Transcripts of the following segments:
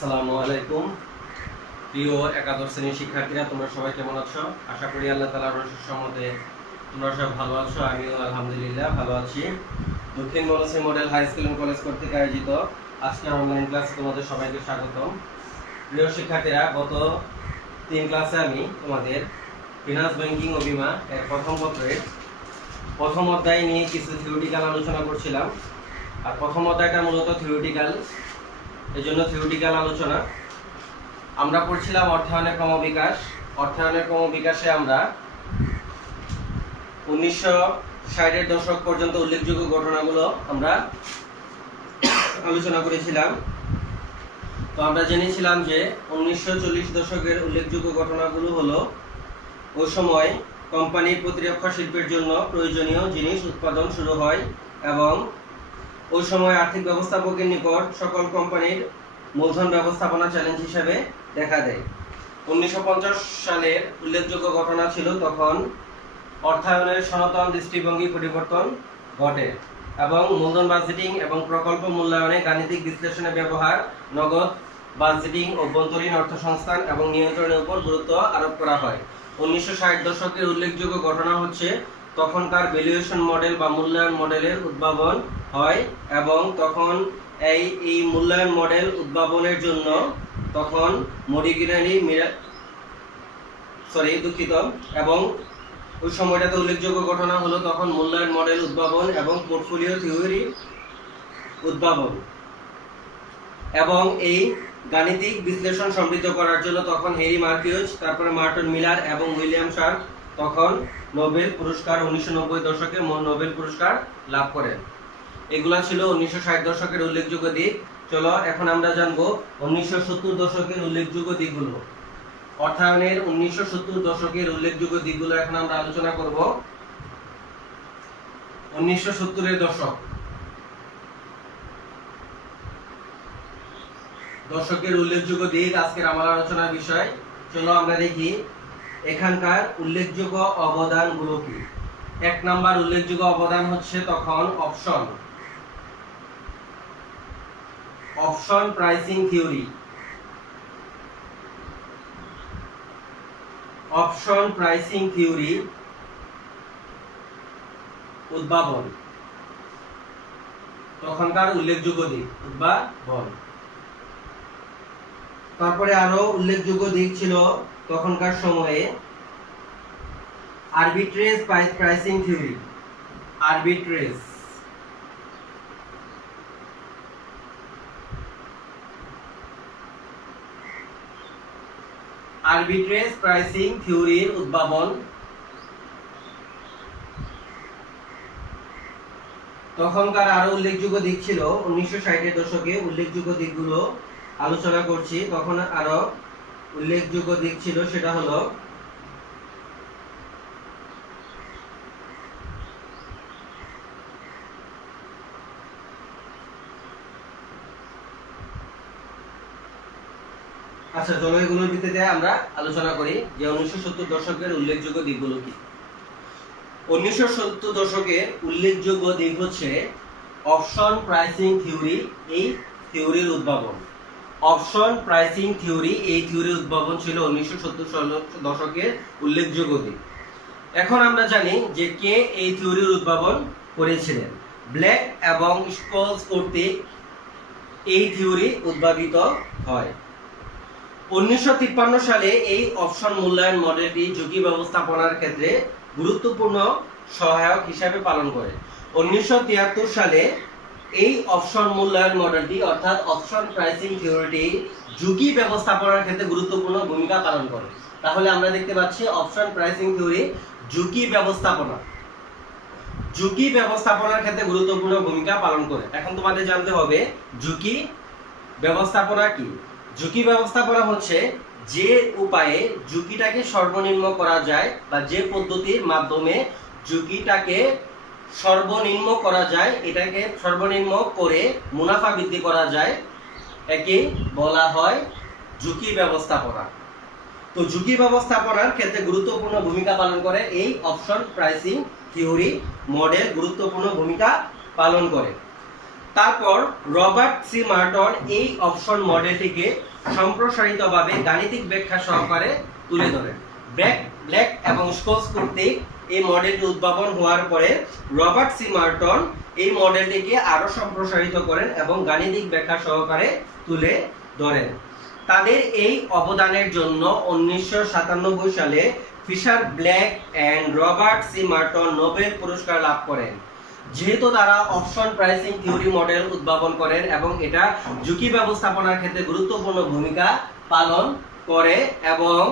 আসসালামু আলাইকুম প্রিয় একাদশ শ্রেণীর শিক্ষার্থীরা, তোমরা সবাই কেমন আছো? আশা করি আল্লাহ তাআলার অশেষ রহমতে তোমরা সবাই ভালো আছো। আমিও আলহামদুলিল্লাহ ভালো আছি। Dakshin Monshi model high school and college কর্তৃক আয়োজিত আজকের অনলাইন ক্লাসে তোমাদের সবাইকে স্বাগতম। প্রিয় শিক্ষার্থীরা, গত 3 ক্লাসে আমি তোমাদের ফিনান্স ব্যাংকিং ও বীমা এর প্রথম পত্রের প্রথম অধ্যায় নিয়ে কিছু থিওরিটিক্যাল আলোচনা করছিলাম। আর প্রথম অধ্যায়টা মূলত থিওরিটিক্যাল, এজন্য থিওরিটিক্যাল আলোচনা। আমরা পড়ছিলাম অর্থায়নের ক্রমবিকাশ। অর্থায়নের ক্রমবিকাশে আমরা 1960-এর দশক পর্যন্ত উল্লেখযোগ্য ঘটনাগুলো আমরা আলোচনা করেছিলাম। তো আমরা জেনেছিলাম যে 1940 দশকের উল্লেখযোগ্য ঘটনাগুলো হলো ওই সময় কোম্পানির প্রতিরক্ষা শিল্পের জন্য প্রয়োজনীয় জিনিস উৎপাদন শুরু হয় এবং ওই সময় আর্থিক ব্যবস্থাপকের নিকট সকল কোম্পানির মূলধন ব্যবস্থাপনা চ্যালেঞ্জ হিসেবে দেখা দেয়। 1950 সালের উল্লেখযোগ্য ঘটনা ছিল তখন অর্থায়নের সনাতন দৃষ্টিভঙ্গি পরিবর্তন ঘটে এবং মূলধন বাজেটিং এবং প্রকল্প মূল্যায়নে গাণিতিক বিশ্লেষণের ব্যবহার, নগদ বাজেটিং, অভ্যন্তরীণ অর্থসংস্থান এবং নিয়ন্ত্রণের উপর গুরুত্ব আরোপ করা হয়। 1960 দশকের উল্লেখযোগ্য ঘটনা হচ্ছে তখনকার ভ্যালুয়েশন মডেল বা মূল্যায়ন মডেলের উদ্ভাবন হয় এবং তখন এই মূল্যায়ন মডেল উদ্ভাবনের জন্য তখন এবং ওই সময়টাতে উল্লেখযোগ্য ঘটনা হলো তখন মূল্যায়ন মডেল উদ্ভাবন এবং পোর্টফোলিও থিওরি উদ্ভাবন এবং এই গাণিতিক বিশ্লেষণ সমৃদ্ধ করার জন্য তখন হেরি মার্কিউজ, তারপরে মার্টন মিলার এবং উইলিয়াম শার্প তখন নোবেল পুরস্কার 1990 দশকে নোবেল পুরস্কার লাভ করেন। এগুলা ছিল 1960 দশকের উল্লেখযোগ্য দিক। চলো এখন আমরা জানবো 1970 দশকের উল্লেখযোগ্য দিকগুলো। অর্থায়নের 1970 দশকের উল্লেখযোগ্য দিকগুলো এখন আমরা আলোচনা করব। 1970-এর দশকের উল্লেখযোগ্য দিক আজকের আমার আলোচনার বিষয়। চলো আমরা দেখি এখানকার উল্লেখযোগ্য অবদানগুলো কি। 1 নাম্বার উল্লেখযোগ্য অবদান হচ্ছে তখন option pricing theory. Option pricing theory উদ্ভাবন, তখনকার উল্লেখযোগ্য দিক উদ্ভাবন। তারপরে আরো উল্লেখযোগ্য দিক ছিল তখনকার সময়ে arbitrage pricing theory. Arbitrage pricing থিওরির উদ্ভাবন। তখনকার আরো উল্লেখযোগ্য দিক ছিল 1960-এর দশকে উল্লেখযোগ্য দিকগুলো আলোচনা করছি। তখন আরো উল্লেখযোগ্য দিক ছিল সেটা হলো আচ্ছা চলো এগুলোর ভিত্তিতে আমরা আলোচনা করি যে 1970 দশকের উল্লেখযোগ্য দিকগুলো কি। 1970 দশকের উল্লেখযোগ্য দিক হচ্ছে অপশন প্রাইসিং থিওরি। এই থিওরির উদ্ভাবন, অপশন প্রাইসিং থিওরি, এই থিওরির উদ্ভাবন ছিল 1970 দশকের উল্লেখযোগ্য দিক। এখন আমরা জানি যে কে এই থিওরির উদ্ভাবন করেছিলেন। ব্ল্যাক এবং স্কলস কর্তৃক এই থিওরি উদ্ভাবিত হয়। 1953 সালে এই অপশন মূল্যায়ন মডেলটি ঝুঁকি ব্যবস্থাপনার ক্ষেত্রে গুরুত্বপূর্ণ সহায়ক হিসেবে পালন করে। 1973 সালে এই অপশন মূল্যায়ন মডেলটি অর্থাৎ অপশন প্রাইসিং থিওরিটি ঝুঁকি ব্যবস্থাপনার ক্ষেত্রে গুরুত্বপূর্ণ ভূমিকা পালন করে। তাহলে আমরা দেখতে পাচ্ছি অপশন প্রাইসিং থিওরি ঝুঁকি ব্যবস্থাপনার ক্ষেত্রে গুরুত্বপূর্ণ ভূমিকা পালন করে। এখন তোমাদের জানতে হবে ঝুঁকি ব্যবস্থাপনা কি। ঝুঁকি ব্যবস্থাপনা হচ্ছে যে উপায়ে ঝুঁকিটাকে সর্বনিম্ন করা যায় বা যে পদ্ধতির মাধ্যমে ঝুঁকিটাকে সর্বনিম্ন করা যায়, এটাকে সর্বনিম্ন করে মুনাফা বৃদ্ধি করা যায়, একে বলা হয় ঝুঁকি ব্যবস্থাপনা। তো ঝুঁকি ব্যবস্থাপনার ক্ষেত্রে গুরুত্বপূর্ণ ভূমিকা পালন করে এই অপশন প্রাইসিং থিওরি মডেল, গুরুত্বপূর্ণ ভূমিকা পালন করে। তারপর রবার্ট সি মার্টন এই অপশন মডেলটিকে সম্প্রসারিতভাবে গাণিতিক ব্যাখ্যা সহকারে তুলে ধরেন। ব্ল্যাক এবং স্কোলস কর্তৃক এই মডেলটি উদ্ভাবন হওয়ার পরে রবার্ট সি মার্টন এই মডেলটিকে আরো সম্প্রসারিত করেন এবং গাণিতিক ব্যাখ্যা সহকারে তুলে ধরেন। তাদের এই অবদানের জন্য 1997 সালে Fisher Black and Robert C Merton Nobel পুরস্কার লাভ করেন। যেহেতু তারা অপশন প্রাইসিং থিওরি মডেল উদ্ভাবন করেন এবং এটা ঝুঁকি ব্যবস্থাপনার ক্ষেত্রে গুরুত্বপূর্ণ ভূমিকা পালন করে এবং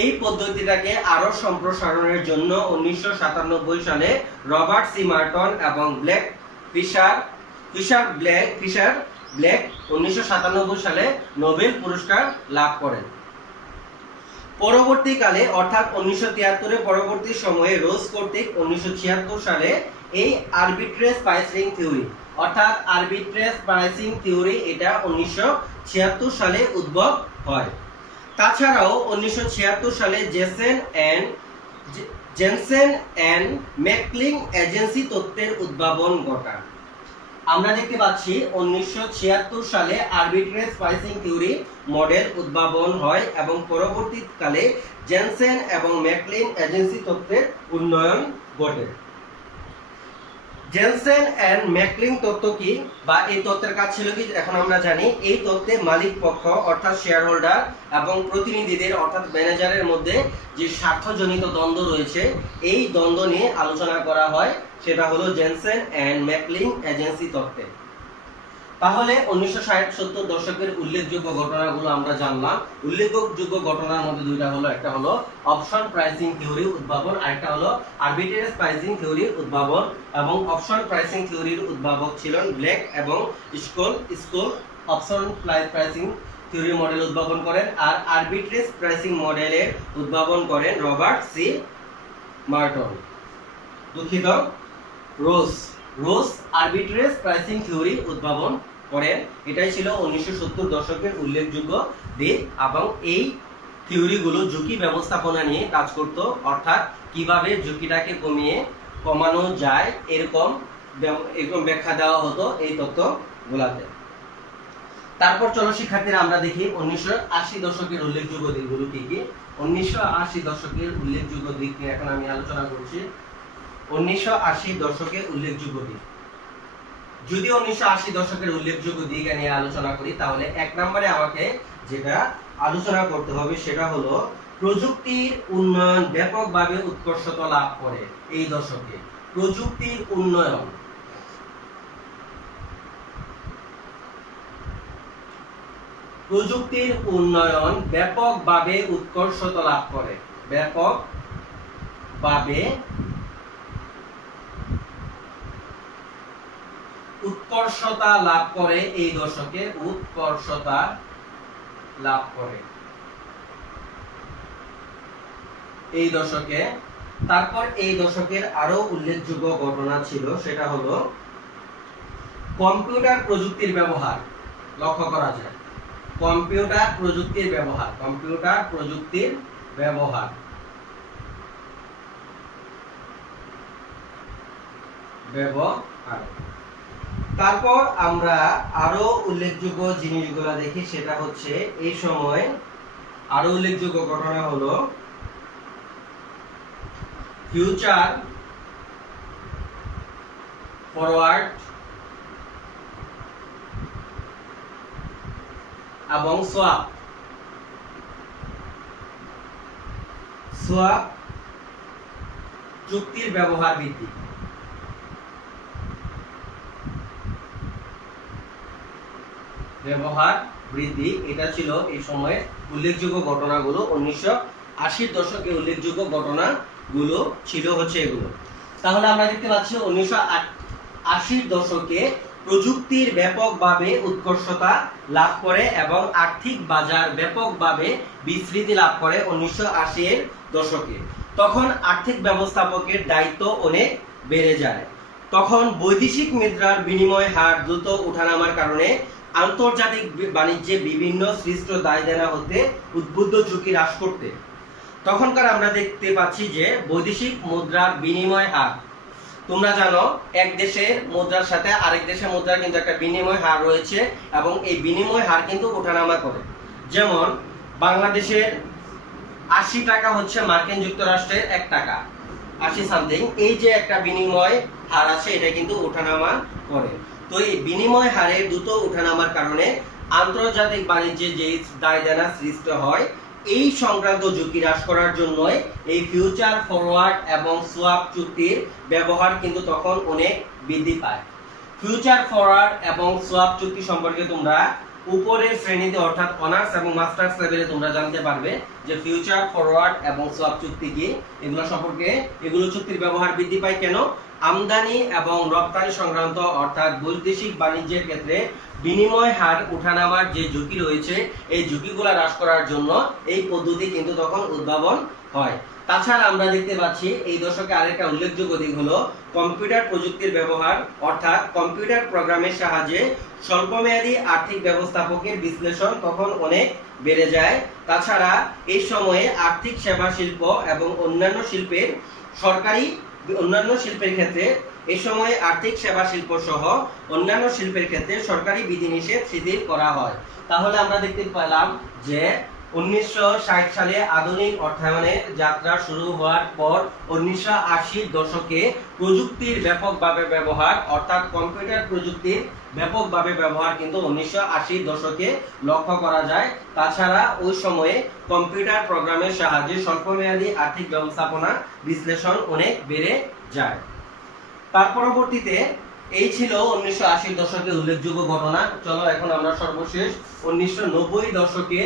এই পদ্ধতিটাকে আরো সম্প্রসারণের জন্য 1997 সালে রবার্ট সি মার্টন এবং ফিশার ব্ল্যাক 1997 সালে নোবেল পুরস্কার লাভ করেন। পরবর্তীকালে অর্থাৎ 1973 পরবর্তী সময়ে রোজ কর্তৃক 1976 সালে এই আরবিট্রেজ প্রাইসিং থিওরি অর্থাৎ আরবিট্রেজ প্রাইসিং থিওরি এটা 1976 সালে উদ্ভব হয়। তাছাড়াও 1976 সালে জেনসেন এন্ড ম্যাকক্লিন এজেন্সি তত্ত্বের উদ্ভাবন ঘটান। আমরা দেখতে পাচ্ছি 1976 সালে আরবিট্রেজ প্রাইসিং থিওরি মডেল উদ্ভাবন হয় এবং পরবর্তীকালে জেনসেন এবং ম্যাকক্লিন এজেন্সি তত্ত্বের উন্নয়ন ঘটে। জেনসেন এন্ড ম্যাকক্লিন তত্ত্ব কি বা এই তত্ত্বের কাজ ছিল কি এখন আমরা জানি। এই তত্ত্বে মালিক পক্ষ অর্থাৎ শেয়ার হোল্ডার এবং প্রতিনিধিদের অর্থাৎ ম্যানেজারের মধ্যে যে স্বার্থজনিত দ্বন্দ্ব রয়েছে এই দ্বন্দ্ব নিয়ে আলোচনা করা হয়, সেটা হলো জেনসেন এন্ড ম্যাকক্লিন এজেন্সি তত্ত্বে। তাহলে 1960-70 দশকের উল্লেখযোগ্য ঘটনাগুলো আমরা জানলাম। উল্লেখযোগ্য ঘটনার মধ্যে দুইটা হলো, একটা হলো অপশন প্রাইসিং থিওরি উদ্ভাবন, আরেকটা হলো আরবিট্রেজ প্রাইসিং থিওরির উদ্ভাবন। এবং অপশন প্রাইসিং থিওরির উদ্ভাবক ছিলেন ব্ল্যাক এবং scroll option pricing theory model উদ্ভাবন করেন, আর আরবিট্রেজ প্রাইসিং মডেলের উদ্ভাবন করেন রবার্ট সি মার্টন। দুঃখিত, রোজ আরবিট্রেজ প্রাইসিং থিওরি উদ্ভাবন করেন। এটাই ছিল 1970 দশকের উল্লেখযোগ্য দিক এবং এই থিওরিগুলো ঝুঁকি ব্যবস্থাপনা নিয়ে কাজ করত, অর্থাৎ কিভাবে ঝুঁকিটাকে কমানো যায় এরকম ব্যাখ্যা দেওয়া হতো এই তত্ত্বগুলোতে। তারপর চলো শিক্ষার্থীরা আমরা দেখি 1980 দশকের উল্লেখযোগ্য দিকগুলো কি কি। 1980 দশকের উল্লেখযোগ্য দিক নিয়ে এখন আমি আলোচনা করছি। 1980 দশকের উল্লেখযোগ্য দিক, যদি 1980 দশকের উল্লেখযোগ্য দিক নিয়ে আলোচনা করি তাহলে এক নম্বরে আমাকে যেটা আলোচনা করতে হবে সেটা হলো প্রযুক্তির উন্নয়ন ব্যাপকভাবে উৎকর্ষতা লাভ করে এই দশকে। প্রযুক্তির উন্নয়ন ব্যাপকভাবে উৎকর্ষতা লাভ করে, ব্যাপকভাবে উৎকর্ষতা লাভ করে এই দশকে, উৎকর্ষতা লাভ করে এই দশকে। তারপর এই দশকের আরো উল্লেখযোগ্য ঘটনা ছিল, সেটা হলো কম্পিউটার প্রযুক্তির ব্যবহার। লক্ষ্য করা যায় কম্পিউটার প্রযুক্তির ব্যবহার তারপর আমরা আরো উল্লেখযোগ্য জিনিসগুলো দেখি, সেটা হচ্ছে এই সময় আরো উল্লেখযোগ্য ঘটনা হলো ফিউচার ফরওয়ার্ড এবং সোয়াপ চুক্তির ব্যবহার বৃদ্ধি। এটা ছিল এই সময়ের উল্লেখযোগ্য ঘটনাগুলো। 1980 দশকে উল্লেখযোগ্য ঘটনাগুলো ছিল হচ্ছে এগুলো। তাহলে আমরা দেখতে পাচ্ছি 1980 দশকে প্রযুক্তির ব্যাপকভাবে উৎকর্ষতা লাভ করে এবং আর্থিক বাজার ব্যাপকভাবে বিস্তৃতি লাভ করে 1980 এর দশকে। তখন আর্থিক ব্যবস্থাপকের দায়িত্ব অনেক বেড়ে যায়। তখন বৈদেশিক মুদ্রার বিনিময় হার দ্রুত ওঠানামার কারণে আন্তর্জাতিক বাণিজ্যে বিভিন্ন সৃষ্ট দায় দেনা হতে উদ্বুদ্ধ ঝুঁকি হ্রাস করতে তখনকার আমরা দেখতে পাচ্ছি যে বৈদেশিক মুদ্রার বিনিময় হার তোমরা জানো এক দেশের মুদ্রার সাথে আরেক দেশের মুদ্রার কিন্তু একটা বিনিময় হার রয়েছে এবং এই বিনিময় হার কিন্তু ওঠানামা করে। যেমন বাংলাদেশের 80 টাকা হচ্ছে মার্কিন যুক্তরাষ্ট্রের 1 টাকা, 80 সামথিং। এই যে একটা বিনিময় হার আছে এটা কিন্তু ওঠানামা করে। তো এই বিনিময় হারের দ্রুত ওঠানামার কারণে আন্তর্জাতিক বাণিজ্যে যে দায় দেনা সৃষ্টি হয়, এই সংক্রান্ত ঝুঁকি হ্রাস করার জন্য এই ফিউচার ফরওয়ার্ড এবং সোয়াপ চুক্তির ব্যবহার কিন্তু তখন অনেক বৃদ্ধি পায়। ফিউচার ফরওয়ার্ড এবং সোয়াপ চুক্তি সম্পর্কে তোমরা উপরের শ্রেণীতে অর্থাৎ অনার্স এবং মাস্টার্স লেভেলে তোমরা জানতে পারবে যে ফিউচার ফরওয়ার্ড এবং সোয়াপ চুক্তি কি, এগুলো সম্পর্কে। এগুলো চুক্তির ব্যবহার বৃদ্ধি পায় কেন? আমদানি এবং রপ্তানি সংক্রান্ত অর্থাৎ বৈদেশিক বাণিজ্যের ক্ষেত্রে বিনিময় হার ওঠানামার যে ঝুঁকি রয়েছে এই ঝুঁকিগুলো হ্রাস করার জন্য এই পদ্ধতি কিন্তু তখন উদ্ভাবন হয়। তাছাড়া আমরা দেখতে পাচ্ছি এই দশকে আরেকটা উল্লেখযোগ্য দিক হলো কম্পিউটার প্রযুক্তির ব্যবহার, অর্থাৎ কম্পিউটার প্রোগ্রামের সাহায্যে স্বল্পমেয়াদী আর্থিক ব্যবস্থাপকের বিশ্লেষণ তখন অনেক বেড়ে যায়। তাছাড়া এই সময়ে আর্থিক সেবা শিল্প এবং অন্যান্য শিল্পের ক্ষেত্রে এই সময়ে আর্থিক সেবা শিল্প সহ অন্যান্য শিল্পের ক্ষেত্রে সরকারি বিধিনিষেধ শিথিল করা হয়। তাহলে আমরা দেখতে পেলাম যে 1960 সালে আধুনিক অর্থায়নের যাত্রা শুরু হওয়ার পর 1980 দশকে প্রযুক্তির ব্যাপকভাবে ব্যবহার, অর্থাৎ কম্পিউটার প্রযুক্তির ব্যাপকভাবে ব্যবহার কিন্তু 1980 দশকে লক্ষ্য করা যায়। তাছাড়া ওই সময়ে কম্পিউটার প্রোগ্রামের সাহায্যে স্বল্পমেয়াদী আর্থিক ব্যবস্থাপনা বিশ্লেষণ অনেক বেড়ে যায়। তার পরবর্তীতে এই ছিল 1980 দশকের উল্লেখযোগ্য ঘটনা। চলো এখন আমরা সর্বশেষ 1990 দশকে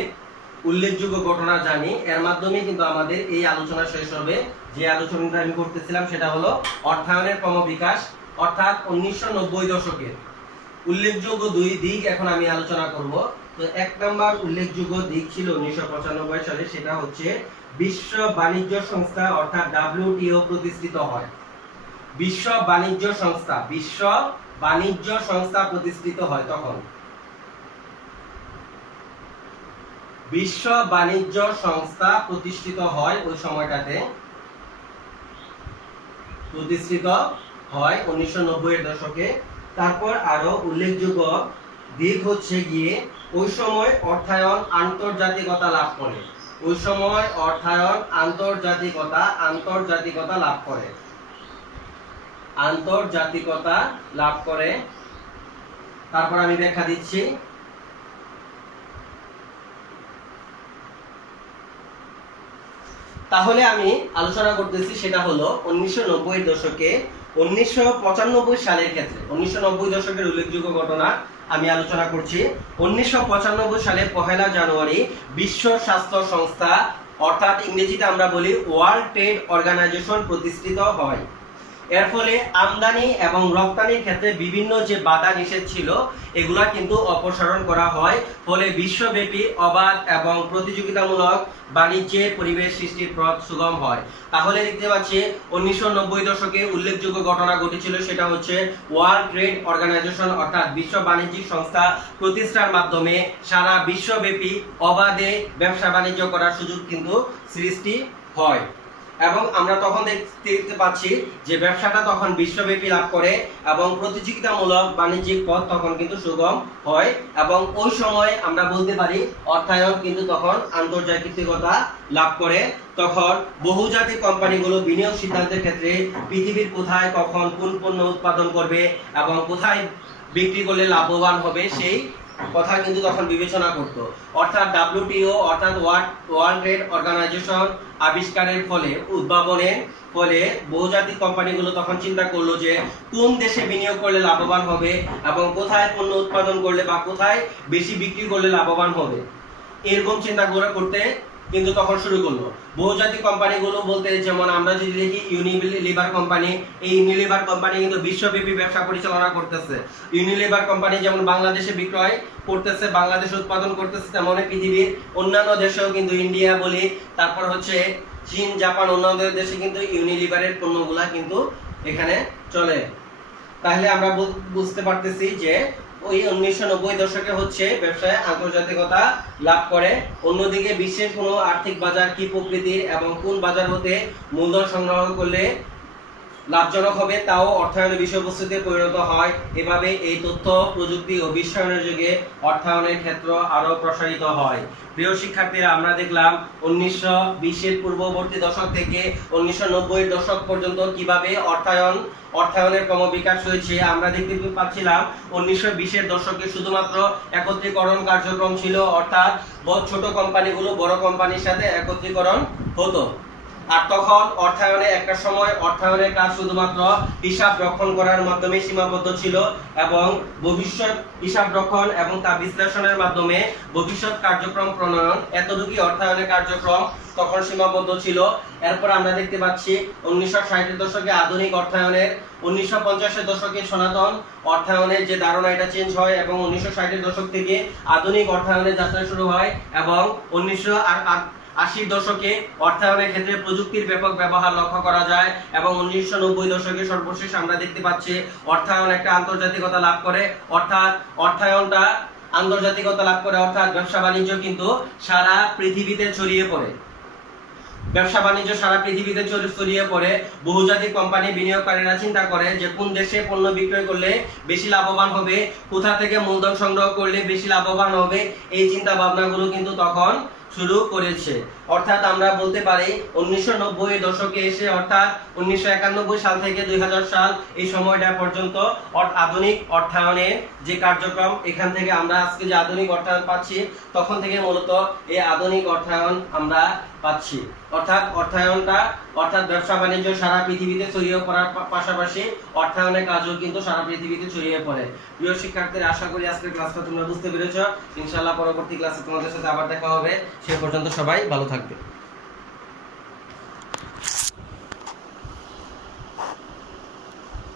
উল্লেখযোগ্য ঘটনা জানি। এর মাধ্যমে কিন্তু আমাদের এই আলোচনা শেষ হবে। যে আলোচনাটা আমি করতেছিলাম সেটা হলো অর্থায়নের ক্রমবিকাশ, অর্থাৎ 1990 দশকের উল্লেখযোগ্য দুই দিক এখন আমি আলোচনা করব। তো এক নম্বর উল্লেখযোগ্য দিক ছিল 1995 সালে, সেটা হচ্ছে বিশ্ব বাণিজ্য সংস্থা অর্থাৎ WTO প্রতিষ্ঠিত হয়। বিশ্ব বাণিজ্য সংস্থা প্রতিষ্ঠিত হয় তখন। বিশ্ব বাণিজ্য সংস্থা প্রতিষ্ঠিত হয় ওই সময়টাতে, প্রতিষ্ঠিত হয় 1990 এর দশকে। তারপর আরো উল্লেখযোগ্য দিক হচ্ছে গিয়ে ওই সময় অর্থায়ন আন্তর্জাতিকতা লাভ করে। ওই সময় অর্থায়ন আন্তর্জাতিকতা লাভ করে। তারপর আমি ব্যাখ্যা দিচ্ছি। তাহলে আমি আলোচনা করতেছি সেটা হলো 1990 দশকে 1995 সালের ক্ষেত্রে 1990 দশকের উল্লেখযোগ্য ঘটনা আমি আলোচনা করছি। 1995 সালে 1 জানুয়ারি বিশ্ব স্বাস্থ্য সংস্থা অর্থাৎ ইংরেজিতে আমরা বলি ওয়ার্ল্ড ট্রেড অর্গানাইজেশন প্রতিষ্ঠিত হয়। এর ফলে আমদানি এবং রপ্তানির ক্ষেত্রে বিভিন্ন যে বাধা নিষেধ ছিল এগুলা কিন্তু অপসারণ করা হয়। ফলে বিশ্বব্যাপী অবাধ এবং প্রতিযোগিতামূলক বাণিজ্যের পরিবেশ সৃষ্টির পথ সুগম হয়। তাহলে দেখতে পাচ্ছি 1990 দশকে উল্লেখযোগ্য ঘটনা ঘটেছিল, সেটা হচ্ছে ওয়ার্ল্ড ট্রেড অর্গানাইজেশন অর্থাৎ বিশ্ব বাণিজ্যিক সংস্থা প্রতিষ্ঠার মাধ্যমে সারা বিশ্বব্যাপী অবাধে ব্যবসা বাণিজ্য করার সুযোগ কিন্তু সৃষ্টি হয়। এবং আমরা তখন দেখতে পাচ্ছি যে ব্যবসাটা তখন বিশ্বব্যাপী লাভ করে এবং প্রতিযোগিতামূলক বাণিজ্যিক পথ তখন কিন্তু সুগম হয়। এবং ওই সময় আমরা বলতে পারি অর্থায়ন কিন্তু তখন আন্তর্জাতিকতা লাভ করে। তখন বহুজাতিক কোম্পানিগুলো বিনিয়োগ সিদ্ধান্তের ক্ষেত্রে পৃথিবীর কোথায় কখন কোন পণ্য উৎপাদন করবে এবং কোথায় বিক্রি করলে লাভবান হবে সেই কথা কিন্তু তখন বিবেচনা করত। অর্থাৎ WTO অর্থাৎ ওয়ার্ল্ড ট্রেড অর্গানাইজেশন আবিষ্কারের ফলে, উদ্ভাবনের ফলে বহুজাতিক কোম্পানিগুলো তখন চিন্তা করলো যে কোন দেশে বিনিয়োগ করলে লাভবান হবে এবং কোথায় পণ্য উৎপাদন করলে বা কোথায় বেশি বিক্রি করলে লাভবান হবে, এরকম চিন্তা করতে কিন্তু তখন শুরু করলো। বহুজাতিক কোম্পানিগুলো বলতে যেমন আমরা যদি দেখি ইউনিলিভার কোম্পানি, এই ইউনিলিভার কোম্পানি কিন্তু বিশ্বব্যাপী ব্যবসা পরিচালনা করতেছে। ইউনিলিভার কোম্পানি যেমন বাংলাদেশে বিক্রয় করতেছে, বাংলাদেশে উৎপাদন করতেছে, তেমন পৃথিবীর অন্যান্য দেশেও কিন্তু ইন্ডিয়া বলি, তারপর হচ্ছে চীন, জাপান, অন্যান্য দেশে কিন্তু ইউনিলিভারের পণ্যগুলা কিন্তু এখানে চলে। তাহলে আমরা বুঝতে পারতেছি যে ওই 1990 দশকে হচ্ছে ব্যবসায় আন্তর্জাতিকতা লাভ করে। অন্যদিকে বিশ্বের কোনো আর্থিক বাজার কি প্রকৃতির এবং কোন বাজার হতে মূলধন সংগ্রহ করলে লাভজনক হবে তাও অর্থায়নের বিষয়বস্তুতে পরিণত হয়। এভাবে এই তথ্য প্রযুক্তি ও বিশ্বায়নের যুগে অর্থায়নের ক্ষেত্র আরো প্রসারিত হয়। প্রিয় শিক্ষার্থীরা, আমরা দেখলাম 1920-এর পূর্ববর্তী দশক থেকে 1990-এর দশক পর্যন্ত কিভাবে অর্থায়নের ক্রমবিকাশ হয়েছে। আমরা দেখতে পাচ্ছিলাম 1920-এর দশকে শুধুমাত্র একত্রীকরণ কার্যক্রম ছিল, অর্থাৎ ছোট কোম্পানিগুলো বড় কোম্পানির সাথে একত্রীকরণ হতো। আর তখন অর্থায়নে একটা সময় অর্থায়নের কাজ শুধুমাত্র হিসাব রক্ষণ করার মাধ্যমে সীমাবদ্ধ ছিল এবং ভবিষ্যৎ হিসাব রক্ষণ এবং তা বিশ্লেষণের মাধ্যমে ভবিষ্যৎ কার্যক্রম প্রণয়ন, এতটুকুই অর্থায়নের কার্যক্রম তখন সীমাবদ্ধ ছিল। এরপর আমরা দেখতে পাচ্ছি 1960-এর দশকে আধুনিক অর্থায়নের, 1950-এর দশকে সনাতন অর্থায়নের যে ধারণা এটা চেঞ্জ হয় এবং 1960-এর দশক থেকে আধুনিক অর্থায়নের যাত্রা শুরু হয় এবং 1980-র দশকে অর্থায়নের ক্ষেত্রে প্রযুক্তির ব্যাপক ব্যবহার লক্ষ্য করা যায় এবং 1990 দশকে সর্বশেষ আমরা দেখতে পাচ্ছি অর্থায়ন একটা আন্তর্জাতিকতা লাভ করে, অর্থাৎ অর্থায়নটা আন্তর্জাতিকতা লাভ করে, অর্থাৎ ব্যবসা বাণিজ্য কিন্তু সারা পৃথিবীতে ছড়িয়ে পড়ে। ব্যবসা বাণিজ্য সারা পৃথিবীতে ছড়িয়ে পড়ে। বহুজাতিক কোম্পানি বিনিয়োগকারীরা চিন্তা করে যে কোন দেশে পণ্য বিক্রয় করলে বেশি লাভবান হবে, কোথা থেকে মূলধন সংগ্রহ করলে বেশি লাভবান হবে, এই চিন্তা ভাবনাগুলো কিন্তু তখন শুরু করেছে। অর্থাৎ আমরা বলতে পারি 1990 দশকে এসে, অর্থাৎ 1991 সাল থেকে 2000 সাল এই সময়টা পর্যন্ত আধুনিক অর্থায়নের যে কার্যক্রম, এখান থেকে আমরা আজকে যে আধুনিক অর্থায়ন পাচ্ছি তখন থেকে মূলত এই আধুনিক অর্থায়ন আমরা পাচ্ছি। অর্থাৎ ব্যবসা বাণিজ্য সারা পৃথিবীতে ছড়িয়ে পড়ার পাশাপাশি অর্থায়নের কাজও কিন্তু সারা পৃথিবীতে ছড়িয়ে পড়ে। প্রিয় শিক্ষার্থীরা, আশা করি আজকের ক্লাসটা তোমরা বুঝতে পেরেছো। ইনশাআল্লাহ পরবর্তী ক্লাসে তোমাদের সাথে আবার দেখা হবে। সে পর্যন্ত সবাই ভালো থাকবে।